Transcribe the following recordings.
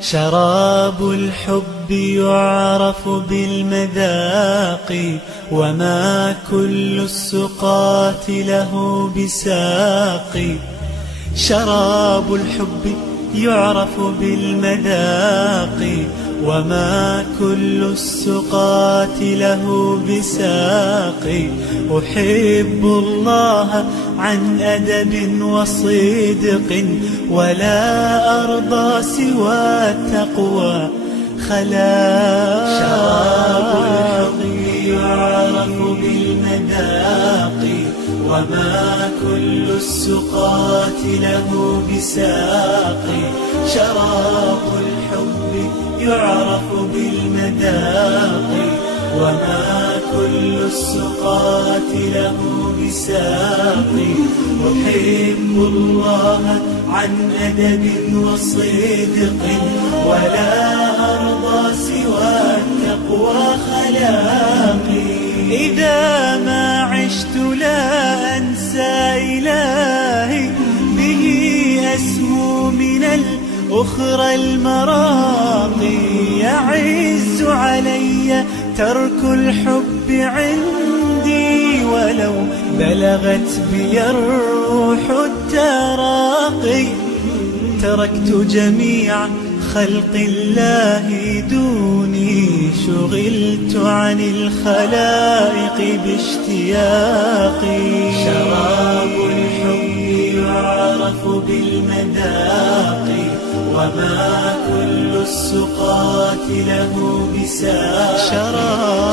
شراب الحب يعرف بالمذاق، وما كل السقاة له بساق. شراب الحب يعرف بالمذاق، وما كل السقاة له بساق. أحب الله عن أدب وصدق، ولا أرضى سوى التقوى خلاق. شراب الحب يعرف بالمذاق، وما كل السقاة له بساق. شراب الحب يعرف بالمذاق، وما كل السقاة له بساق. أحب الله عن أدب وصدق، ولا أرضى سوى التقوى خلاقي. إذا ما عشت لا أنسى إلهي، به أسمو من الأخرى المراقي. يعز علي ترك الحب عندي، ولو بلغت بي الروح التراقي. تركت جميع خلق الله دوني، شغلت عن الخلائق باشتياقي. شراب الحب يعرف بالمذاق، وما كل السقاة له بساق.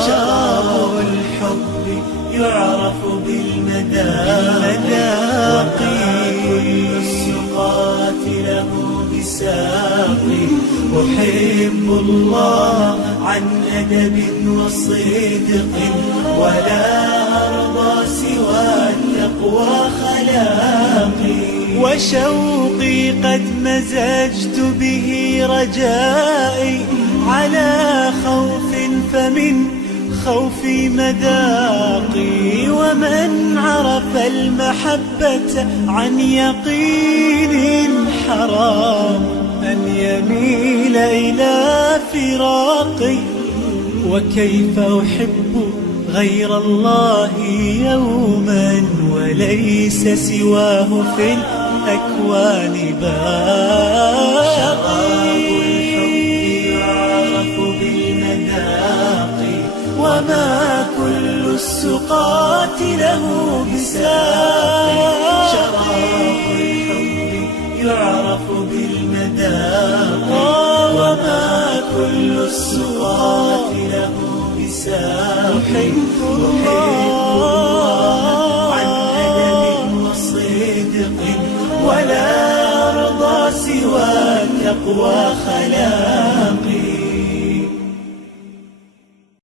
شراب الحب يعرف بالمذاق، وما كل السقاة له بساق. أحب الله عن أدب وصدق، ولا أرضى سوى التقوى خلاقي. وشوقي قد مزجت به رجائي، على خوف فمن خوفي مذاقي. ومن عرف المحبة عن يقين، حرام أن يميل إلى فراقي. وكيف أحب غير الله يوما، وليس سواه في الأكوان باقي. شراب الحب يعرف بالمذاق، وما كل السقاة له بساق. شراب الحب يعرف بالمذاق، وما كل السقاة له بساق. أحب الله عن أدب وصدق، ولا أرضى سوى التقوى خلاقي.